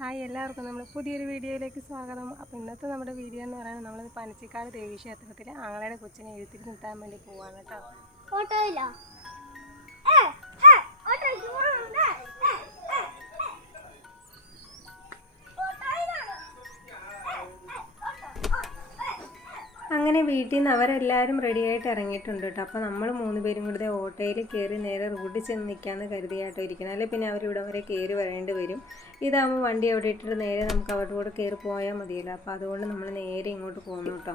Hi എല്ലാവർക്കും. നമ്മൾ പുതിയൊരു വീഡിയോയിലേക്ക് സ്വാഗതം. അപ്പോൾ ഇന്നത്തെ നമ്മുടെ വീഡിയോ എന്ന് പറയുന്നത് നമ്മൾ പനച്ചിക്കാട് ദേവി ക്ഷേത്രത്തിൽ ആങ്ങളയുടെ കൊച്ചിനെ എഴുത്തിരി നിർത്താൻ വേണ്ടി പോവാണ് കേട്ടോ. ഓട്ടോയില്ല അങ്ങനെ വീട്ടിൽ നിന്ന് അവരെല്ലാവരും റെഡിയായിട്ട് ഇറങ്ങിയിട്ടുണ്ട് കേട്ടോ അപ്പോൾ നമ്മൾ മൂന്ന് പേരും കൂടി ഓട്ടോയിൽ കയറി നേരെ റോഡിൽ ചെന്ന് നിൽക്കാമെന്ന് കരുതിയാട്ടോ ഇരിക്കണം. അല്ലെങ്കിൽ പിന്നെ അവരിവിടെ വരെ കയറി വരേണ്ടി വരും. ഇതാകുമ്പോൾ വണ്ടി അവിടെ ഇട്ടിട്ട് നേരെ നമുക്ക് അവരുടെ കൂടെ കയറി പോയാൽ മതിയല്ലോ. അപ്പോൾ അതുകൊണ്ട് നമ്മൾ നേരെ ഇങ്ങോട്ട് പോകുന്നു കേട്ടോ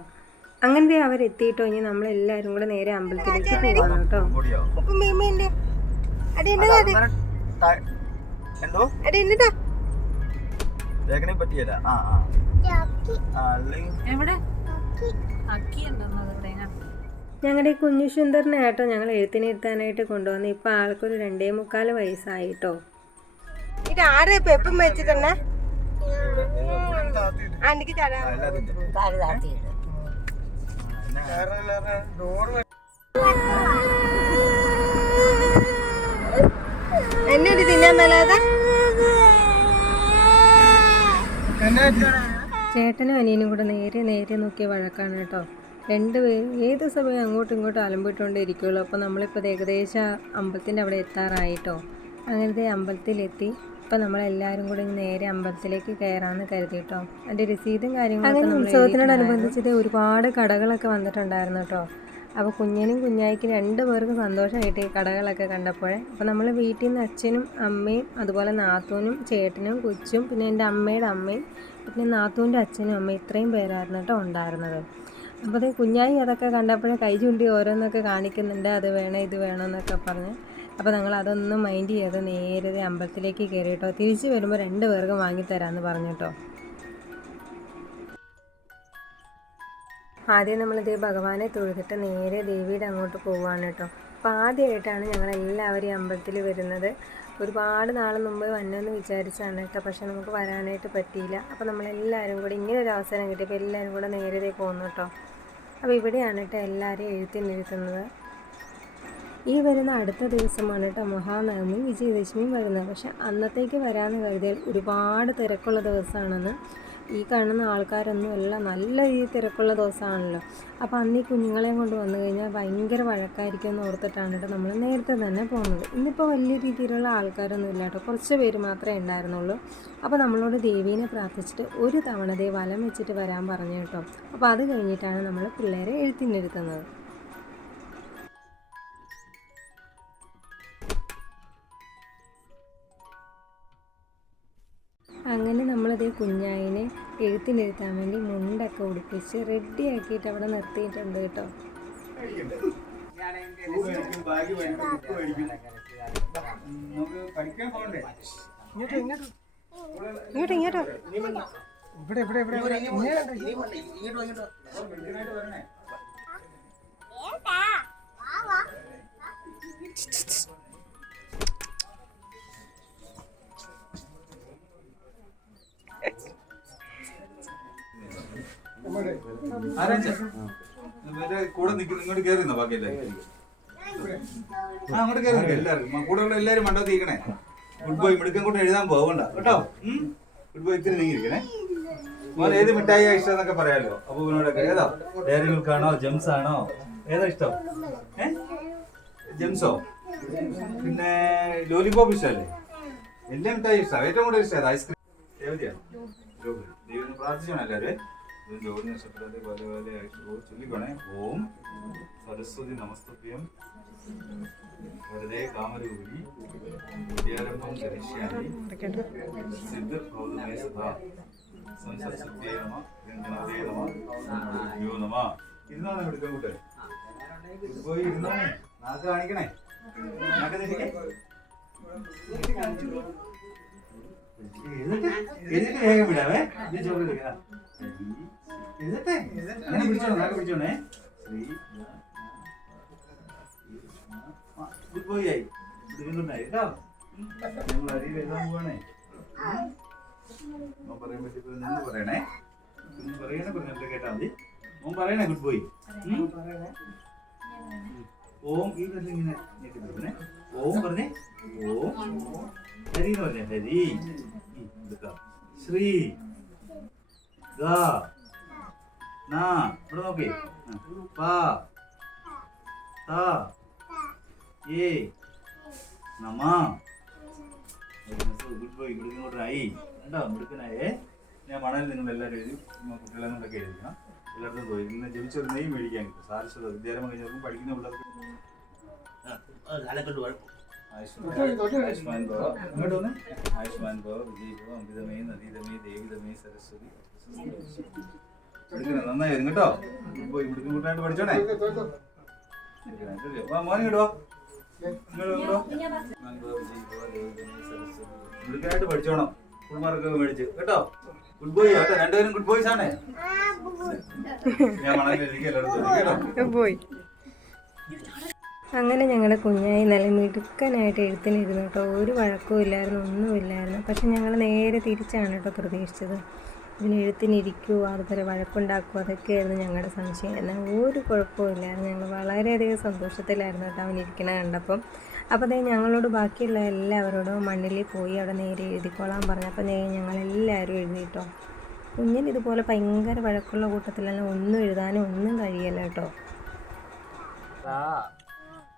അങ്ങനത്തെ അവരെത്തിയിട്ടോ. ഇനി നമ്മളെല്ലാവരും കൂടെ നേരെ അമ്പലത്തിലേക്ക് പോകണം കേട്ടോ എന്തോ? പറ്റിയല്ല ആ ആ. ആ, അല്ലെങ്കിൽ ഞങ്ങളുടെ ഈ കുഞ്ഞു സുന്ദറിനെ ആട്ടോ ഞങ്ങൾ എഴുത്തിനിരുത്താനായിട്ട് കൊണ്ടുവന്ന് ഇപ്പം ആൾക്കൊരു രണ്ടേ മുക്കാൽ വയസ്സായിട്ടോ. ഇത് ആരെ ഇപ്പൊ എപ്പം വെച്ചിട്ടെന്നെ? ഇവിടെ, ഇത് ആന്റിക്ക് ചട ആ, എല്ലാത്തിന്റെ. എന്നെ ഒരു തിന്നാൻ മേലാതെ ചേട്ടനും അനിയനും കൂടെ നേരെ നേരെ നോക്കിയ വഴക്കാണ് കേട്ടോ. രണ്ടുപേരും ഏത് സമയം അങ്ങോട്ടും ഇങ്ങോട്ടും അലമ്പിട്ടുകൊണ്ടേ ഇരിക്കുള്ളൂ. അപ്പോൾ നമ്മളിപ്പോൾ ഏകദേശം അമ്പലത്തിന്റെ അവിടെ എത്താറായിട്ടോ അങ്ങനത്തെ അമ്പലത്തിലെത്തി. ഇപ്പം നമ്മളെല്ലാവരും കൂടെ നേരെ അമ്പലത്തിലേക്ക് കയറാമെന്ന് കരുതി കേട്ടോ. അതിന്റെ രസീതും കാര്യങ്ങളൊക്കെ നമ്മൾ ഉത്സവത്തിനോടനുബന്ധിച്ചത് ഒരുപാട് കടകളൊക്കെ വന്നിട്ടുണ്ടായിരുന്നു കേട്ടോ. അപ്പോൾ കുഞ്ഞനും കുഞ്ഞായിക്കും രണ്ട് പേർക്കും സന്തോഷമായിട്ട് ഈ കടകളൊക്കെ കണ്ടപ്പോഴേ. അപ്പോൾ നമ്മൾ വീട്ടിൽ നിന്ന് അച്ഛനും അമ്മയും അതുപോലെ നാത്തൂനും ചേട്ടനും കൊച്ചും പിന്നെ എന്റെ അമ്മയുടെ അമ്മയും പിന്നെ നാത്തൂന്റെ അച്ഛനും അമ്മയും ഇത്രയും പേരായിരുന്നു കേട്ടോ ഉണ്ടായിരുന്നത്. അപ്പോൾ കുഞ്ഞായി അതൊക്കെ കണ്ടപ്പോഴേ കൈ ചൂണ്ടി ഓരോന്നൊക്കെ കാണിക്കുന്നുണ്ട്. അത് വേണം ഇത് വേണം എന്നൊക്കെ പറഞ്ഞ്. അപ്പോൾ ഞങ്ങൾ അതൊന്നും മൈൻഡ് ചെയ്യാതെ നേരെ അമ്പലത്തിലേക്ക് കയറി കേട്ടോ തിരിച്ച് വരുമ്പോൾ രണ്ട് പേർക്ക് വാങ്ങിത്തരാമെന്ന് പറഞ്ഞു കേട്ടോ. ആദ്യം ദേ ഭഗവാനെ തൊഴുതിട്ട് നേരെ ദേവിയുടെ അങ്ങോട്ട് പോവുകയാണ് കേട്ടോ. അപ്പോൾ ആദ്യമായിട്ടാണ് ഞങ്ങളെല്ലാവരും അമ്പലത്തിൽ വരുന്നത്. ഒരുപാട് നാൾ മുമ്പ് വന്നെന്ന് വിചാരിച്ചാണ് കേട്ടോ. പക്ഷെ നമുക്ക് വരാനായിട്ട് പറ്റിയില്ല. അപ്പോൾ നമ്മളെല്ലാവരും കൂടി ഇങ്ങനെ ഒരു അവസരം കിട്ടിയപ്പോൾ എല്ലാവരും കൂടെ നേരെ ദേ പോന്നു കേട്ടോ. അപ്പോൾ ഇവിടെയാണ് കേട്ടോ എല്ലാവരെയും എഴുത്തിനിരുത്തുന്നത് ഈ വരുന്ന അടുത്ത ദിവസമാണ് കേട്ടോ മഹാനവമി. വിജയദശമിയും വരുന്നത്. പക്ഷെ അന്നത്തേക്ക് വരാമെന്ന് കരുതിയാൽ ഒരുപാട് തിരക്കുള്ള ദിവസമാണെന്ന് ഈ കാണുന്ന ആൾക്കാരൊന്നും അല്ല. നല്ല രീതിയിൽ തിരക്കുള്ള ദിവസമാണല്ലോ. അപ്പോൾ അന്ന് ഈ കുഞ്ഞുങ്ങളെയും കൊണ്ട് വന്നു കഴിഞ്ഞാൽ ഭയങ്കര വഴക്കായിരിക്കും എന്ന് ഓർത്തിട്ടാണ് കേട്ടോ നമ്മൾ നേരത്തെ തന്നെ പോകുന്നത് ഇന്നിപ്പോൾ വലിയ രീതിയിലുള്ള ആൾക്കാരൊന്നും ഇല്ല കേട്ടോ കുറച്ച് പേര് മാത്രമേ ഉണ്ടായിരുന്നുള്ളൂ. അപ്പോൾ നമ്മളോട് ദേവീനെ പ്രാർത്ഥിച്ചിട്ട് ഒരു തവണ ദേ വലം വെച്ചിട്ട് വരാൻ പറഞ്ഞു കേട്ടോ അപ്പോൾ അത് കഴിഞ്ഞിട്ടാണ് നമ്മൾ പിള്ളേരെ എഴുത്തിനിരുത്തുന്നത്. അങ്ങനെ നമ്മളതേ കുഞ്ഞായിനെ എഴുത്തിനിരുത്താൻ വേണ്ടി മുണ്ടൊക്കെ ഉടുപ്പിച്ച് റെഡി ആക്കിയിട്ട് അവിടെ നിർത്തിയിട്ടുണ്ട് കേട്ടോ. ഇങ്ങോട്ട് ഇങ്ങോട്ട്. ഇവിടെ ഇവിടെ ഇവിടെ മറ്റേ കൂടെ നിൽക്കുന്ന ഇങ്ങോട്ട് കയറിന്നോ ബാക്കി എല്ലാവരും ആ അങ്ങോട്ട് കയറി കൂടെ ഉള്ള എല്ലാവരും മണ്ടോ തീക്കണേ ഗുഡ് ബോയ് മിടുക്കം കൂടെ എഴുതാൻ പോകണ്ട കേട്ടോ? ഗുഡ് ബോയ് ഇത്തിരി നീങ്ങിയിരിക്കണേ. മോൻ ഏത് മിഠായി ഇഷ്ടം എന്നൊക്കെ പറയാലോ. അപ്പൊ ഇവനോടൊക്കെ ഏതാ? ഡയറി മിൽക്ക് ആണോ ജെംസ് ആണോ? ഏതാ ഇഷ്ടം? ഏ? ജെംസോ? പിന്നെ ലോലിപോപ്പ് ഇഷ്ടമല്ലേ? എല്ലാ മിഠായി ഇഷ്ടമാണ് ഏറ്റവും കൂടുതൽ ഇഷ്ടം ഐസ്ക്രീം. ദേവതയാണ്? ദൈവം എല്ലാവരും ജോലി നഷ്ടപ്പെടാതെ പല പോലെ ചൊല്ലിക്കണേ ഓം സരസ്വതി നമസ്തഭ്യം. വെറുതെ കാമരൂപി വിദ്യാരംഭം ധരിഷ്യാമി. സിദ്ധ ഭൗതമേ സദാ. സംസത്സത്യേ നമ. ഗന്ധനാദേ നമ. ഗുരുഭ്യോ നമ. ഇരുന്നാണ് എടുക്കാൻ കൂട്ടെ പോയി ഇരുന്നാണേ നാക്ക് കാണിക്കണേ. നാക്ക് തെറ്റിക്കേ. എഴുതട്ടെ എഴുതിട്ട് വേഗം വിടാവേ ചോദിക്കാം എഴുതട്ടെ അങ്ങനെ പിടിച്ചോണേ നാക്ക് പിടിച്ചോണേ ശ്രീ ഗുഡ് ബോയ് ആയി. ഗുഡായി കേട്ടോ. നമ്മൾ അരിയിൽ എഴുതാൻ പോവാണേ. മോൻ പറയാൻ പറ്റിയപ്പോൾ നിന്ന് പറയണേ. കുഞ്ഞ് പറയണേ പറഞ്ഞിട്ട് കേട്ടാ മതി. മോൻ പറയണേ ഗുഡ് ബോയ് ഓം ഈ കല്ല് ഇങ്ങനെ ഞെക്കി ഓം പറഞ്ഞേ ഓം. ഹരി എന്ന് പറഞ്ഞേ ഹരി. ശ്രീ ഗ. ന ഇവിടെ നോക്കി. പാ ത ഏ നമ. ഗുഡ് ബോയ് ഇവിടെ ഇങ്ങോട്ടായി കണ്ടോ? മിടുക്കനായേ. ഞാൻ മണലിൽ നിങ്ങൾ എല്ലാവരും എഴുതി കുട്ടികളെ കൊണ്ടൊക്കെ എഴുതിക്കണം. എല്ലായിടത്തും പോയി. ഇന്ന് ജനിച്ചൊരു നെയ് മേടിക്കാൻ കിട്ടും. സാധിച്ചത് വിദ്യാലയം കഴിഞ്ഞവർക്കും പഠിക്കുന്ന പിള്ളേർക്ക് ആയുഷ്മാൻ ഭവ ഇങ്ങോട്ട് വന്നേ? ആയുഷ്മാൻ ഭവ വിജയ് ഭവ അമൃതമേ നദീതമേ ദേവിതമേ സരസ്വതി. പഠിക്കണം നന്നായി വരും കേട്ടോ. ഇപ്പൊ ഇവിടുന്ന് കൂട്ടായിട്ട് പഠിച്ചോണേ. വാ മോനെ ഇടുവാ? ഇവിടുക്കായിട്ട് പഠിച്ചോണം. ഫുൾ മാർക്കൊക്കെ മേടിച്ച്. കേട്ടോ? ഗുഡ് ബോയ് കേട്ടോ. രണ്ടുപേരും ഗുഡ് ബോയ്സ് ആണേ. ഞാൻ മണലിരിക്കും എല്ലായിടത്തും കേട്ടോ? പോയി അങ്ങനെ ഞങ്ങളുടെ കുഞ്ഞായി നല്ല മിടുക്കനായിട്ട് എഴുത്തിനിരുന്നു കേട്ടോ. ഒരു വഴക്കവും ഇല്ലായിരുന്നു ഒന്നുമില്ലായിരുന്നു. പക്ഷെ ഞങ്ങൾ നേരെ തിരിച്ചാണ് കേട്ടോ പ്രതീക്ഷിച്ചത്. ഇതിന് എഴുത്തിനിരിക്കുമോ അതുപോലെ വഴക്കുണ്ടാക്കുമോ അതൊക്കെയായിരുന്നു ഞങ്ങളുടെ സംശയം. എന്നാൽ ഒരു കുഴപ്പമില്ലായിരുന്നു ഞങ്ങൾ വളരെയധികം സന്തോഷത്തിലായിരുന്നു കേട്ടോ അവൻ ഇരിക്കണ കണ്ടപ്പം. അപ്പോൾ അതേ ഞങ്ങളോട് ബാക്കിയുള്ള എല്ലാവരോടും മണ്ണിൽ പോയി അവിടെ നേരെ എഴുതിക്കോളാൻ നേരെ ഞങ്ങളെല്ലാവരും എഴുതിയിട്ടോ കുഞ്ഞിന് ഇതുപോലെ ഭയങ്കര വഴക്കുള്ള കൂട്ടത്തിലെല്ലാം ഒന്നും എഴുതാനും ഒന്നും കഴിയല്ല കേട്ടോ.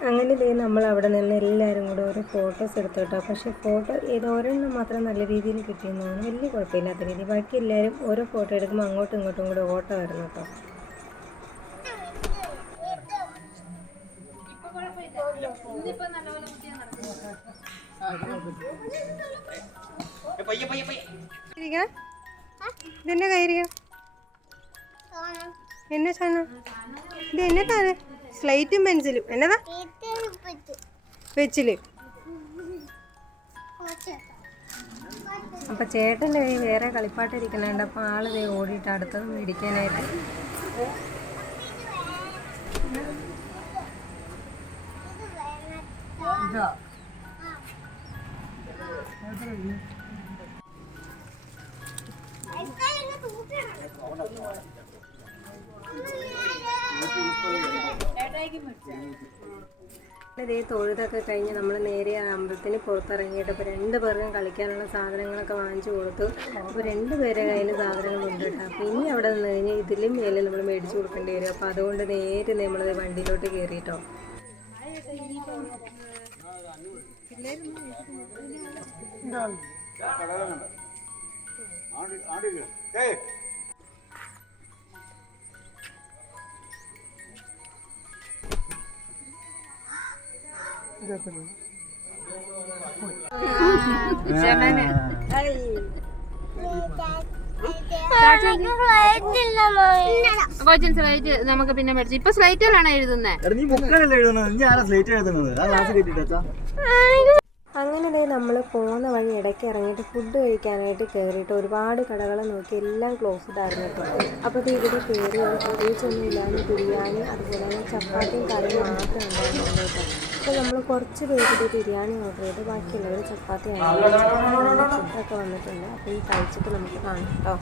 അങ്ങനെ ദേ നമ്മൾ അവിടെ നിന്ന് എല്ലാവരും കൂടെ ഓരോ ഫോട്ടോസ് എടുത്തു കേട്ടോ പക്ഷേ ഫോട്ടോ ഏത് ഒരെണ്ണം മാത്രം നല്ല രീതിയിൽ കിട്ടിയെന്നാണ് വലിയ കുഴപ്പമില്ലാത്ത രീതി. ബാക്കി എല്ലാവരും ഓരോ ഫോട്ടോ എടുക്കുമ്പോൾ അങ്ങോട്ടും ഇങ്ങോട്ടും കൂടെ ഓട്ടമായിരുന്നു കേട്ടോ. എന്നെ ഇതെന്നെ കയറിയോ എന്നെ സാധനം? ഇത് എന്നതാണ് സ്ലൈറ്റും പെൻസിലും എന്നതാ? വെച്ചിൽ. അപ്പൊ ചേട്ടന്റെ കയ്യിൽ വേറെ കളിപ്പാട്ട് ഇരിക്കുന്നുണ്ട്. അപ്പോൾ ആൾ ദേ ഓടിയിട്ട് അടുത്തത് മേടിക്കാനായിട്ട്. ഇതേ. തൊഴുതൊക്കെ കഴിഞ്ഞ് നമ്മൾ നേരെ അമ്പലത്തിന് പുറത്തിറങ്ങിയിട്ട് അപ്പോൾ രണ്ട് പേർക്കും കളിക്കാനുള്ള സാധനങ്ങളൊക്കെ വാങ്ങിച്ചു കൊടുത്തു. അപ്പോൾ രണ്ട് പേരെ കയ്യിൽ സാധനങ്ങളുണ്ട് കേട്ടോ. അപ്പോൾ ഇനി അവിടെ നിന്ന് കഴിഞ്ഞാൽ ഇതിലും മേലെ നമ്മൾ മേടിച്ചു കൊടുക്കേണ്ടി വരും. അപ്പോൾ അതുകൊണ്ട് നേരെ നമ്മൾ വണ്ടിയിലോട്ട് കയറിയിട്ടോ. കോച്ചിൻ സ്ലൈറ്റ് നമുക്ക് പിന്നെ മേടിച്ചു ഇപ്പൊ സ്ലൈറ്റിലാണ് എഴുതുന്നത് നീ ബുക്കല്ലേ എഴുതുന്നത്? നീ ആരാ സ്ലേറ്റ് എഴുതുന്നത്? ആ ക്ലാസ് കിട്ടിട്ടാ അങ്ങനെ നമ്മൾ പോകുന്ന വഴി ഇടയ്ക്ക് ഇറങ്ങിയിട്ട് ഫുഡ് കഴിക്കാനായിട്ട് കയറിയിട്ട് ഒരുപാട് കടകൾ നോക്കി എല്ലാം ക്ലോസ്ഡ് ആയിരുന്നു കേട്ടോ അപ്പോൾ ഇത് ഇവിടെ കയറി പ്രത്യേകിച്ചൊന്നും ഇല്ലാതെ ബിരിയാണി അതുപോലെ തന്നെ ചപ്പാത്തിയും കറിയും മാത്രമേ ഉണ്ടായിരുന്നുള്ളൂ കേട്ടോ അപ്പോൾ നമ്മൾ കുറച്ച് പേരുടെ ബിരിയാണി ഓർഡർ ചെയ്ത്. ബാക്കിയുള്ളവർ ചപ്പാത്തി ഫുഡൊക്കെ വന്നിട്ടുണ്ട്. അപ്പോൾ ഈ കഴിച്ചിട്ട് നമുക്ക് കാണാം കേട്ടോ.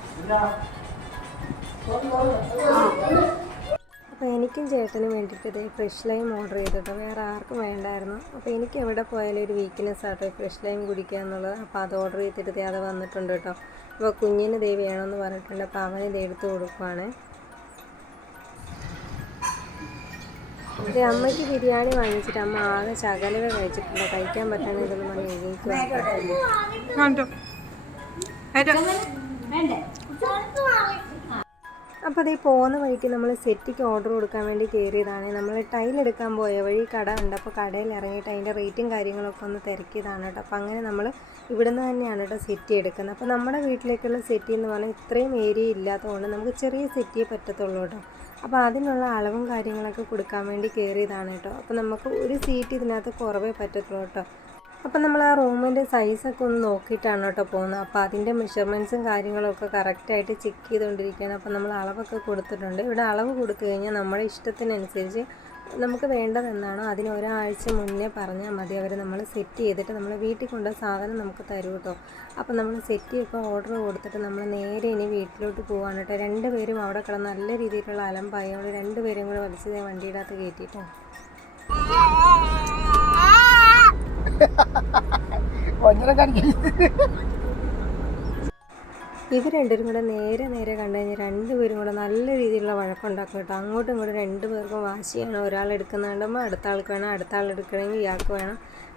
അപ്പോൾ എനിക്കും ചേട്ടനും വേണ്ടിയിട്ട് ഇതേ ഫ്രഷ് ലൈം ഓർഡർ ചെയ്തിട്ട് വേറെ ആർക്കും വേണ്ടായിരുന്നു. അപ്പോൾ എനിക്ക് എവിടെ പോയാലും ഒരു വീക്ക്നെസ് ആട്ടോ ഫ്രഷ് ലൈം കുടിക്കുക എന്നുള്ളത്. അപ്പോൾ അത് ഓർഡർ ചെയ്തിട്ട് അത് വന്നിട്ടുണ്ട് കേട്ടോ. അപ്പോൾ കുഞ്ഞിന് ദേ വേണമെന്ന് പറഞ്ഞിട്ടുണ്ട്. അപ്പോൾ അവന് ഇത് എടുത്ത് കൊടുക്കുവാണ്. ഇത് അമ്മയ്ക്ക് ബിരിയാണി വാങ്ങിച്ചിട്ട് അമ്മ ആകെ ശകലവേ കഴിച്ചിട്ടില്ല കഴിക്കാൻ പറ്റാണ് ഇതൊന്നും പറഞ്ഞ് എഴുതിക്കുക വേണ്ട? അപ്പോൾ അതേ പോകുന്ന വഴിക്ക് നമ്മൾ സെറ്റിക്ക് ഓർഡർ കൊടുക്കാൻ വേണ്ടി കയറിയതാണ് നമ്മൾ ടൈൽ എടുക്കാൻ പോയ വഴി കട ഉണ്ട് അപ്പോൾ കടയിൽ ഇറങ്ങിയിട്ട് അതിന്റെ റേറ്റും കാര്യങ്ങളൊക്കെ ഒന്ന് തിരക്കിയതാണ് കേട്ടോ. അപ്പോൾ അങ്ങനെ നമ്മൾ ഇവിടുന്ന് തന്നെയാണ് കേട്ടോ സെറ്റി എടുക്കുന്നത്. അപ്പോൾ നമ്മുടെ വീട്ടിലേക്കുള്ള സെറ്റി എന്ന് പറഞ്ഞാൽ ഇത്രയും ഏരിയ ഇല്ലാത്തതുകൊണ്ട് നമുക്ക് ചെറിയ സെറ്റിയേ പറ്റത്തുള്ളൂ കേട്ടോ. അപ്പോൾ അതിനുള്ള അളവും കാര്യങ്ങളൊക്കെ കൊടുക്കാൻ വേണ്ടി കയറിയതാണ് കേട്ടോ. അപ്പോൾ നമുക്ക് ഒരു സീറ്റ് ഇതിനകത്ത് കുറവേ പറ്റത്തുള്ളൂ കേട്ടോ. അപ്പം നമ്മൾ ആ റൂമിന്റെ സൈസൊക്കെ ഒന്ന് നോക്കിയിട്ടാണ് കേട്ടോ പോകുന്നത്. അപ്പോൾ അതിന്റെ മെഷർമെന്റ്സും കാര്യങ്ങളൊക്കെ കറക്റ്റായിട്ട് ചെക്ക് ചെയ്തുകൊണ്ടിരിക്കുകയാണ്. അപ്പോൾ നമ്മൾ അളവൊക്കെ കൊടുത്തിട്ടുണ്ട്. ഇവിടെ അളവ് കൊടുത്തു കഴിഞ്ഞാൽ നമ്മുടെ ഇഷ്ടത്തിനനുസരിച്ച് നമുക്ക് വേണ്ടതെന്നാണോ അതിന് ഒരാഴ്ച മുന്നേ പറഞ്ഞാൽ മതി. അവർ നമ്മൾ സെറ്റ് ചെയ്തിട്ട് നമ്മൾ വീട്ടിൽ കൊണ്ട് സാധനം നമുക്ക് തരും കേട്ടോ. അപ്പോൾ നമ്മൾ സെറ്റ് ഇപ്പോൾ ഓർഡർ കൊടുത്തിട്ട് നമ്മൾ നേരെ ഇനി വീട്ടിലോട്ട് പോകാൻ കേട്ടോ. രണ്ടുപേരും അവിടെ കിടന്ന് നല്ല രീതിയിലുള്ള അലമ്പായി. അവിടെ രണ്ടുപേരും കൂടെ വലിച്ചത് വണ്ടിയുടെ അകത്ത് കയറ്റിയിട്ടോ ഇവർ രണ്ടുപേരും കൂടെ നേരെ നേരെ കണ്ടു കഴിഞ്ഞാൽ രണ്ടുപേരും കൂടെ നല്ല രീതിയിലുള്ള വഴക്കുണ്ടാക്കും കേട്ടോ. അങ്ങോട്ടും ഇങ്ങോട്ടും രണ്ടു പേർക്കും വാശിയാണ്. ഒരാൾ എടുക്കുന്നുണ്ടെങ്കിൽ അടുത്ത ആൾക്ക് വേണം അടുത്ത ആൾ എടുക്കണമെങ്കിൽ ഇയാൾക്ക് വേണം.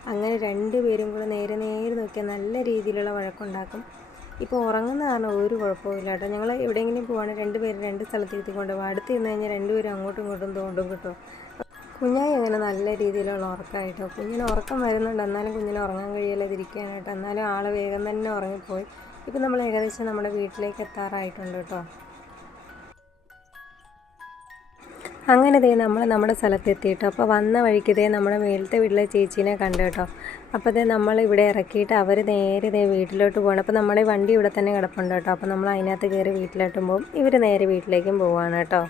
അങ്ങനെ രണ്ടുപേരും കൂടെ നേരെ നേരെ നോക്കിയാൽ നല്ല രീതിയിലുള്ള വഴക്കുണ്ടാക്കും ഇപ്പോൾ ഉറങ്ങുന്ന കാരണം ഒരു കുഴപ്പമില്ല കേട്ടോ. ഞങ്ങൾ എവിടെയെങ്കിലും പോവാണെങ്കിൽ രണ്ടുപേരും രണ്ട് സ്ഥലത്ത് എത്തിക്കൊണ്ട് പോകും അടുത്ത് ഇരുന്ന് കഴിഞ്ഞാൽ രണ്ടുപേരും അങ്ങോട്ടും ഇങ്ങോട്ടും തോണ്ടും കേട്ടോ. കുഞ്ഞായി അങ്ങനെ നല്ല രീതിയിലുള്ള ഉറക്കമായിട്ടോ കുഞ്ഞിന് ഉറക്കം വരുന്നുണ്ട്. എന്നാലും കുഞ്ഞിന് ഉറങ്ങാൻ കഴിയില്ലാതിരിക്കാനായിട്ട് എന്നാലും ആൾ വേഗം തന്നെ ഉറങ്ങിപ്പോയി. ഇപ്പം നമ്മൾ ഏകദേശം നമ്മുടെ വീട്ടിലേക്ക് എത്താറായിട്ടുണ്ട് കേട്ടോ. അങ്ങനെ ദേ നമ്മൾ നമ്മുടെ സ്ഥലത്ത് എത്തിയിട്ടോ അപ്പോൾ വന്ന വഴിക്ക് ദേ നമ്മുടെ മേലത്തെ വീട്ടിലെ ചേച്ചീനെ കണ്ടു കേട്ടോ. അപ്പോൾ ദേ നമ്മൾ ഇവിടെ ഇറക്കിയിട്ട് അവർ നേരെ ദേ വീട്ടിലോട്ട് പോകണം അപ്പോൾ നമ്മുടെ വണ്ടി ഇവിടെ തന്നെ കിടപ്പുണ്ട് കേട്ടോ. അപ്പോൾ നമ്മൾ അതിനകത്ത് കയറി വീട്ടിലോട്ടും പോകും. ഇവർ നേരെ വീട്ടിലേക്കും പോവാണ് കേട്ടോ.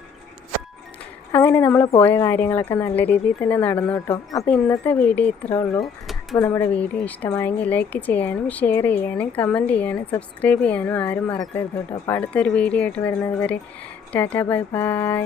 അങ്ങനെ നമ്മൾ പോയ കാര്യങ്ങളൊക്കെ നല്ല രീതിയിൽ തന്നെ നടന്നു കേട്ടോ. അപ്പോൾ ഇന്നത്തെ വീഡിയോ ഇത്രേ ഉള്ളൂ. അപ്പോൾ നമ്മുടെ വീഡിയോ ഇഷ്ടമായെങ്കിൽ ലൈക്ക് ചെയ്യാനും ഷെയർ ചെയ്യാനും കമന്റ് ചെയ്യാനും സബ്സ്ക്രൈബ് ചെയ്യാനും ആരും മറക്കരുത് കേട്ടോ. അപ്പോൾ അടുത്തൊരു വീഡിയോ ആയിട്ട് വരുന്നത് വരെ ടാറ്റ ബൈ ബൈ.